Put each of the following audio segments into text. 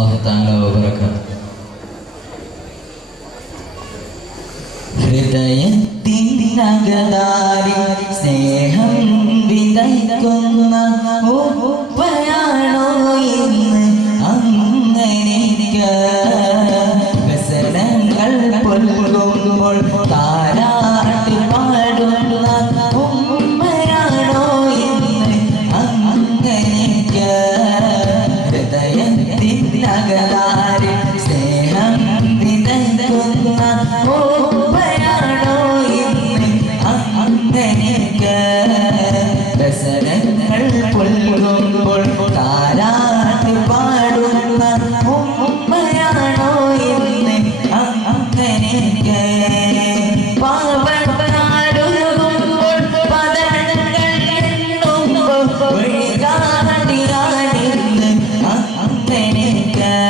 വറഹമത്തുല്ലാഹി താല വബർക്കാത്ത് ഹൃദയത്തിനകതാരി സ്നേഹം വിതയ്ക്കുന്ന ഉപ്പയാണോ ഇന്ന് അങ്ങനെക്ക വ്യസനങ്ങൾ പൊൽകുമ്പോൾ നിന്നകലാരെ സ്നേഹം നിറയ്ക്കുന്ന ഓപ്പയാണോ ഇന്ന്? അങ്ങനെയൊക്കെ രസനങ്ങൾ പൊൽകുമ്പോൾ താരാട്ട് പാടുന്ന ഉമ്മയാണോ ഇന്ന്? അങ്ങനെയൊക്കെ pene ka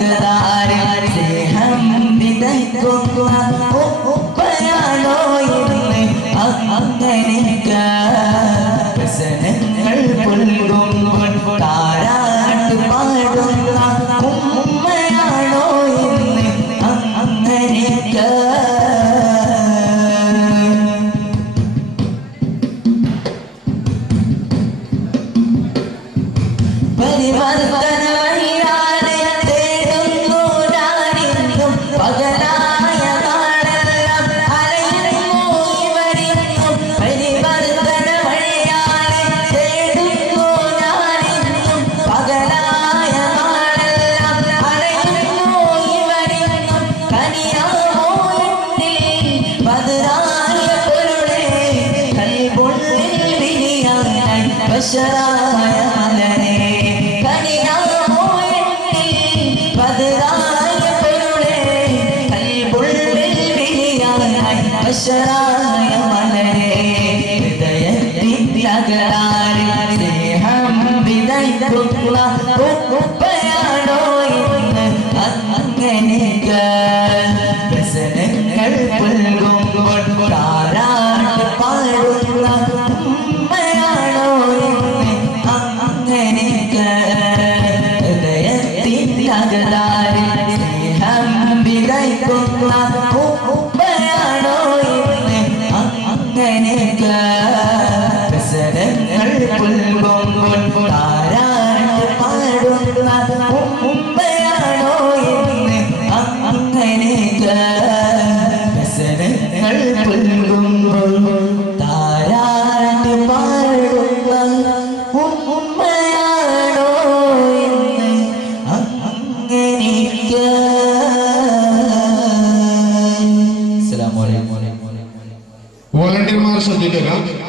मकदार से हम भी को അക്ഷരമായ അക്ഷരായ മലരെ ഹൃദയത്തിൽ തകരാറിൽ സ്നേഹം വിതയ്ക്കുന്ന സഹതാരി സ്നേഹം വിതയ്ക്കുന്ന ഉപ്പയാണോ അങ്ങനെ പ്രസരങ്ങൾ പുൽപൊങ്കും താരാട്ട് പാടുന്ന ഉപ്പയാണോ അങ്ങനെ പ്രസരങ്ങൾ possa